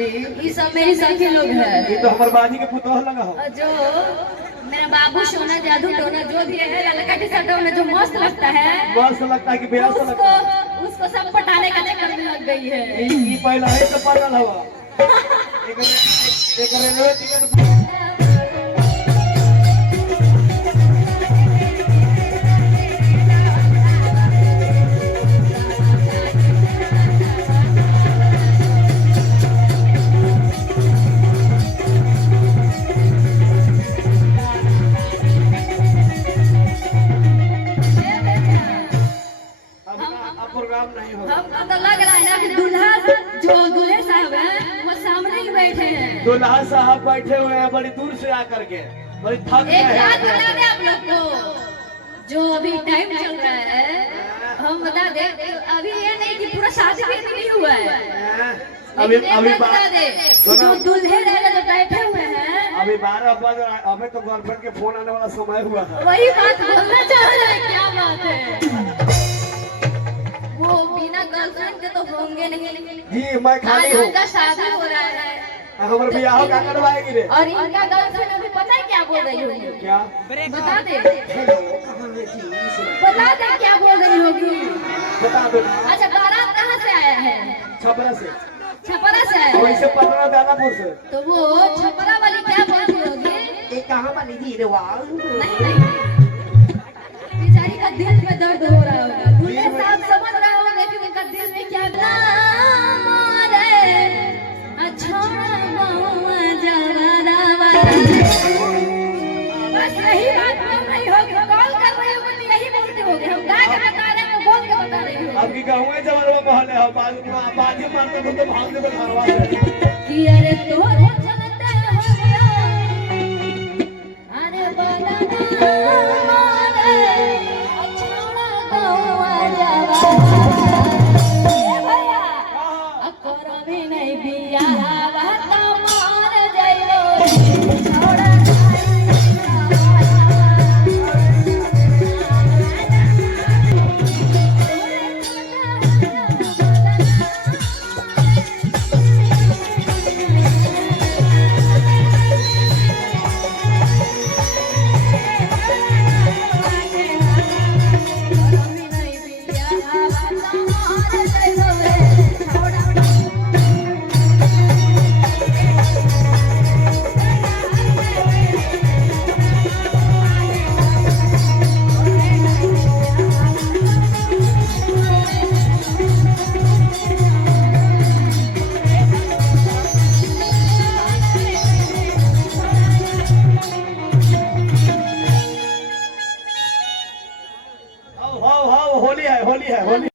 ये सब मेरी सखी लोग है। ये तो हमारे बाजी के पुतौह लगा हो। जो मेरा बाबू सोना जादू टोना जो भी है लड़का टी शर्ट में जो मस्त लगता है, मस्त लगता है कि बेहद लगता है। उसको सब पटाने का चक्कर में लग गई है। ये पहला है तो पागल हवा। एक रेलवे टिकट प्रोग्राम नहीं होगा। हमको तो लग रहा है ना कि दूल्हा जो दूल्हे साहब हैं वो सामने ही बैठे हैं। दूल्हा साहब बैठे हुए हैं बड़ी दूर से आकर के, बड़ी थक गए एक बात हैं। बता दें आप लोग को, जो अभी टाइम चल रहा है हम बता दें, अभी ये नहीं कि पूरा शादी भी नहीं हुआ है। अभी बता दें जो दूल्हे जो बैठे हुए हैं अभी 12 बज, अभी तो गर्लफ्रेंड के फोन आने वाला समय हुआ है। वही बात बोलना चाह रहे हैं। क्या बात है, वो बिना गर्लफ्रेंड के तो होंगे नहीं जी। मैं खाली हूँ, इनका शादी हो रहा है हमारे बियाह का करवाएगी रे। और इनका गर्लफ्रेंड अभी पता है क्या बोल रही होगी? क्या बता दे, बता दे क्या बोल रही होगी? बता दो। अच्छा बारात कहाँ से आया है? छपरा से। छपरा से आया वहीं है? से पटना दानापुर से। तो वो छपरा वाली क्या बोल रही होगी? ये कहाँ वाली जी रे? वाह, नहीं बेचारी का दिल में दर्द हो रहा होगा। दूल्हे साहब समझ रहे होंगे कि उनका दिल में क्या बस यही बात बोल रही होगी। कॉल कर रही होगी तो यही बोलते होगे। हम गा के बता रहे हैं, बोल के बता रहे हो। अब की कहूँगे जब वो पहले हो बाजी मारते थे तो भाग दे घरवा से कि अरे तोरे चलते हो गया, अरे बाला मारे अछोड़ा गवा जावा। ए भैया अकोरो भी नहीं बिया बाता मार जाइलो छोड़ा होली है, होली है, होली।